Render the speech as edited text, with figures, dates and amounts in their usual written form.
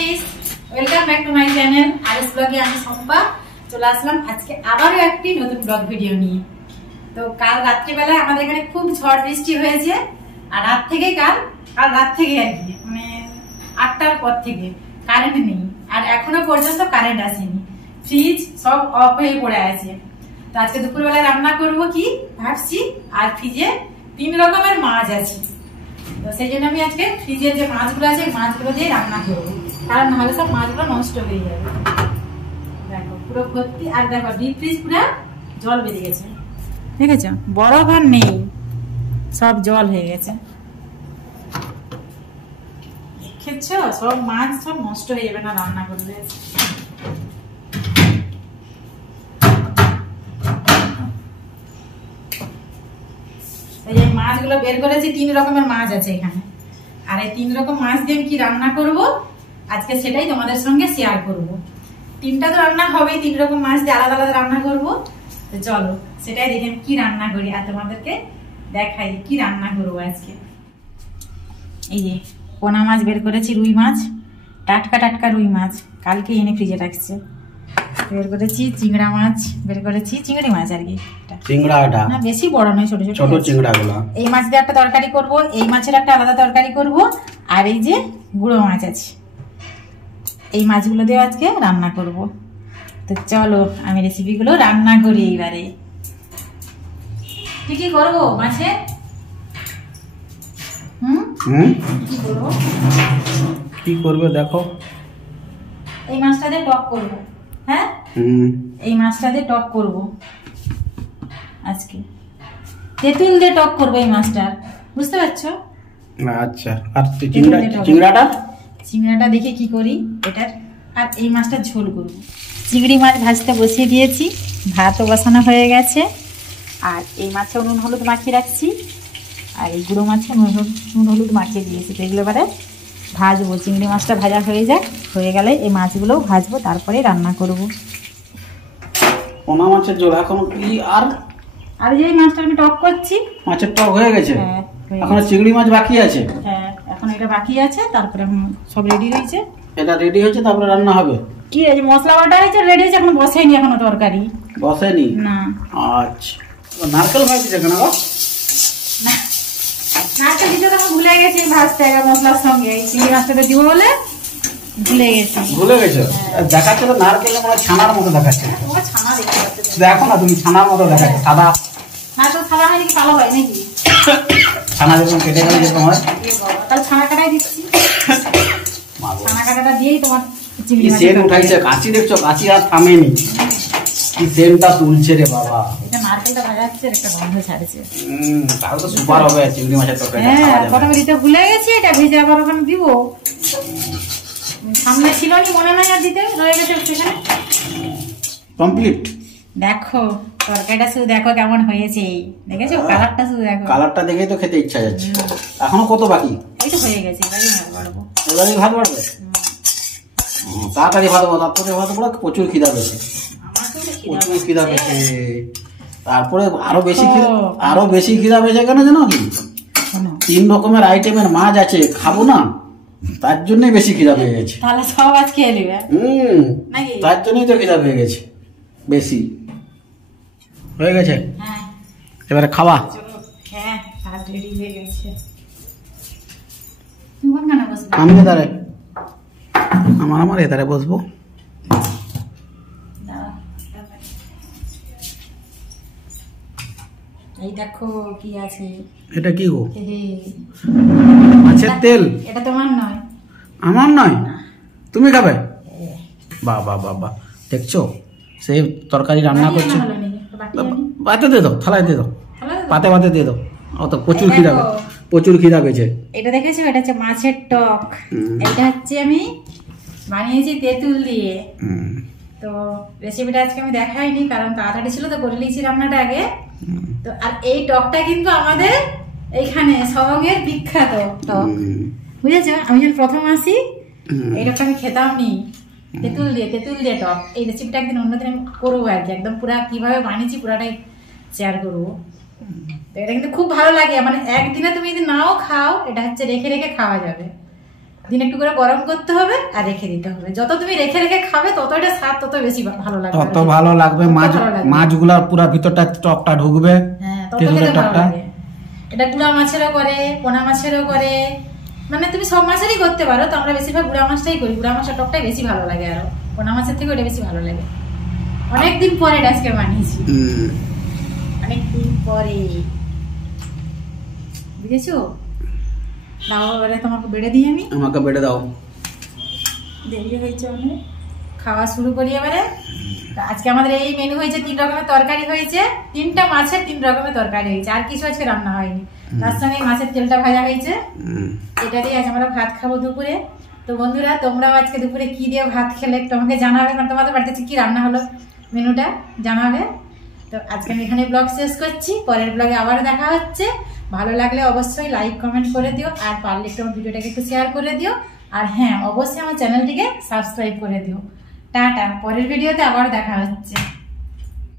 Guys, welcome back to my channel RS ব্লগে। আমি শম্পা চলে আসলাম আজকে আবারও একটি নতুন ব্লগ ভিডিও নিয়ে। তো কাল রাত্রিবেলায় আমাদের এখানে খুব ঝড় বৃষ্টি হয়েছে, আর রাত থেকে কাল রাত থেকে আর কি মানে 8টার পর থেকে কারেন্ট নেই, আর এখনো পর্যন্ত কারেন্ট আসেনি। ফ্রিজ সব অফ হয়ে পড়ে আছে। তো আজকে দুপুরবেলায় রান্না করব কি ভাবছি, আর ফ্রিজে 3 রকমের মাছ আছে। তো সেই জন্য আমি আজকে ফ্রিজের যে মাছগুলো আছে মাছগুলো দিয়ে রান্না করবো, কারণ নাহলে সব মাছগুলো নষ্ট হয়ে যাবে। দেখো পুরো ভর্তি, আর দেখো ডিপ ফ্রিজ পুরো জল বেরিয়ে গেছে, দেখেছ? বরফ আর নেই, সব জল হয়ে গেছে। দেখেছো সব মাছ সব নষ্ট হয়ে যাবে না রান্না করলে। এই যে মাছগুলো বের করেছি, 3 রকমের মাছ আছে এখানে, আর এই 3 রকম মাছ দিয়ে কি রান্না করব আজকে সেটাই তোমাদের সঙ্গে শেয়ার করব। 3টা তো রান্না হবেই, 3 রকম মাছ দিয়ে আলাদা আলাদা রান্না করব। তো চলো সেটাই দেখে কি রান্না করি, আর তোমাদেরকে দেখাই কি রান্না করবো আজকে। এই যে পোনা মাছ বের করেছি, রুই মাছ, টাটকা টাটকা রুই মাছ, কালকে এনে ফ্রিজে রাখছে। বের করেছি চিংড়া মাছ, বের করেছি চিংড়ি মাছ আর কি, চিংড়াটা না বেশি বড় নয়, ছোট ছোট ছোট চিংড়াগুলো। এই মাছ দিয়ে একটা তরকারি করব, এই মাছের একটা আলাদা তরকারি করব, আর এই যে গুঁড়ো মাছ আছে, এই মাছগুলো দিয়ে আজকে রান্না করব। তো চলো আমি রেসিপিগুলো রান্না করি এইবারে। কি কি করবো মাছে? কি করবো, কি করবে দেখো। এই মাছটা দিয়ে টক করবো। হ্যাঁ, এই মাছটা দিয়ে টক করব আজকে, তেঁতুল দিয়ে টক করবো এই মাছটা, বুঝতে পারছো? আচ্ছা, আর চিংড়াটা দেখে কি করি এটার, আর এই মাছটা ঝোল করব। চিংড়ি মাছ ভাজতে বসিয়ে দিয়েছি, ভাতও বসানো হয়ে গেছে, আর এই মাছে নুন হলুদ মাখিয়ে রাখছি, আর এই গুঁড়ো মাছে নুন হলুদ মাখিয়ে দিয়েছি। তো এগুলো এবারে ভাজবো, চিংড়ি মাছটা ভাজা হয়ে যাক, হয়ে গেলে এই মাছগুলোও ভাজবো, তারপরে রান্না করব। পোনা মাছের ঝোল এখন কি? আর যে মাছটা আমি টক করছি, মাছের টক হয়ে গেছে, এখন চিংড়ি মাছ বাকি আছে। হ্যাঁ, এখন এটা বাকি আছে, তারপরে সব রেডি হয়েছে। এটা রেডি হয়েছে, তারপরে রান্না হবে। কি এই যে মশলা বাটা হয়েছে, রেডি হয়েছে, এখন বসেনি, এখনো তরকারি বসেনি না। আচ্ছা, নারকেল ভাজছে কেন গো? নারকেল দিতে তো আমি ভুলে গেছি ভাজতে, মশলার সঙ্গে এই চিংড়ি মাছটা দিব বলে ভুলে গেছো। দেখাচ্ছে তো নারকেল মানে ছানার মতো দেখাচ্ছে। ছানা দেখতে পাচ্ছি, দেখো না তুমি, ছানার মতো দেখাচ্ছে। সাদা না তো, সাদা হয় নাকি কালো হয় নাকি? ছানা যখন কেটে গেলে যেরকম হয়, তাহলে ছানা কাটাই দিচ্ছি। ছানা কাটাটা দিয়েই তোমার চিংড়ি মাছ উঠাইছে। কাঁচি দেখছো, কাঁচি আর থামেনি, কি সেন্টটা তুলছে রে বাবা। এটা নারকেলটা ভাজা হচ্ছে, একটা গন্ধ ছাড়ছে। তাহলে তো সুপার হবে চিংড়ি মাছের তরকারি। হ্যাঁ, প্রথমে দিতে ভুলে গেছি, এটা ভেজে আবার ওখানে দিব। সামনে ছিল নি, মনে নাই আর দিতে, রয়ে গেছে সেখানে। কমপ্লিট। দেখো তরকারিটা শুধু দেখো কেমন হয়েছে, দেখেছো? কালারটা শুধু দেখো, কালারটা দেখেই তো খেতে ইচ্ছা যাচ্ছে। এখনো কত বাকি? এই তো হয়ে গেছে, এবারে ভাত বাড়বো। এবারে ভাত বাড়বে, তাড়াতাড়ি ভাত বাড়বো, তারপরে ভাত বাড়া। প্রচুর খিদা পেয়েছে, প্রচুর খিদা পেয়েছে। তারপরে আরো বেশি খিদা পেয়েছে কেন জানো কি? 3 রকমের আইটেমের মাছ আছে, খাবো না, তার জন্যই বেশি খিদা পেয়ে গেছে। তাহলে সব আজ খেয়ে নিবে নাকি? তার জন্যই তো খিদা পেয়ে গেছে বেশি হয়ে গেছে। হ্যাঁ, এবারে খাওয়া। হ্যাঁ, ভাত রেডি হয়ে গেছে। তুমি কোনখানে বসবে? আমি এধারে, আমার এধারে বসবো। এই দেখো কি আছে। এটা কি গো? মাছের তেল। এটা তোমার নয়? আমার নয়, তুমি খাবে? বাবা বাবা, দেখছো সেই তরকারি রান্না করছো। পাতে দিয়ে দাও, থালায় দিয়ে দাও, পাতে দিয়ে দাও। অত প্রচুর খিদা পেয়েছে। এটা দেখেছো, এটা হচ্ছে মাছের টক। এটা হচ্ছে আমি বানিয়েছি তেঁতুল দিয়ে। তো রেসিপিটা আজকে আমি দেখাইনি, কারণ তাড়াতাড়ি ছিল, তো করে নিয়েছি রান্নাটা আগে। তো আর এই টকটা কিন্তু আমাদের এইখানে সবংয়ের বিখ্যাত টক, বুঝেছো? আমি যখন প্রথম আসি এই টকটা আমি খেতাম নি, তেঁতুল দিয়ে টক। এই রেসিপিটা একদিন অন্যদিন আমি করবো আর কি, একদম পুরা কিভাবে বানিয়েছি পুরাটাই শেয়ার করবো। তো এটা কিন্তু খুব ভালো লাগে, মানে একদিনে তুমি যদি নাও খাও, এটা হচ্ছে রেখে রেখে খাওয়া যাবে। দিন একটু করে গরম করতে হবে আর রেখে দিতে হবে। যত তুমি রেখে রেখে খাবে তত এটা স্বাদ তত বেশি ভালো লাগবে, তত ভালো লাগবে। মাছগুলার পুরো ভিতরটা টকটা ঢুকবে। হ্যাঁ, তত খেতে ভালো লাগে। এটা গুড়া মাছেরও করে, পোনা মাছেরও করে, মানে তুমি সব মাছেরই করতে পারো। তো আমরা বেশিরভাগ গুড়া মাছটাই করি, গুড়া মাছের টকটাই বেশি ভালো লাগে, আরো পোনা মাছের থেকে ওটা বেশি ভালো লাগে। অনেকদিন পরে এটা আজকে বানিয়েছি, অনেকদিন পরে, বুঝেছো? দাও এবারে তোমাকে বেড়ে দিই আমি। আমাকে বেড়ে দাও, দেরি হয়েছে অনেক, খাওয়া শুরু করি এবারে। আজকে আমাদের এই মেনু হয়েছে, 3 রকমের তরকারি হয়েছে, 3টা মাছের 3 রকমের তরকারি হয়েছে, আর কিছু আজকে রান্না হয়নি। তার সঙ্গে মাছের তেলটা ভাজা হয়েছে, এটা দিয়ে আজ আমরা ভাত খাবো দুপুরে। তো বন্ধুরা, তোমরাও আজকে দুপুরে কি দিয়ে ভাত খেলে একটু আমাকে জানাবে, কারণ তোমাদের বাড়িতে কি রান্না হলো মেনুটা জানাবে। তো আজকে আমি এখানে ব্লগ শেষ করছি, পরের ব্লগে আবার দেখা হচ্ছে। ভালো লাগলে অবশ্যই লাইক কমেন্ট করে দিও, আর পারলে একটু আমার ভিডিওটাকে একটু শেয়ার করে দিও, আর হ্যাঁ অবশ্যই আমার চ্যানেলটিকে সাবস্ক্রাইব করে দিও। টাটা, পরের ভিডিওতে আবার দেখা হচ্ছে।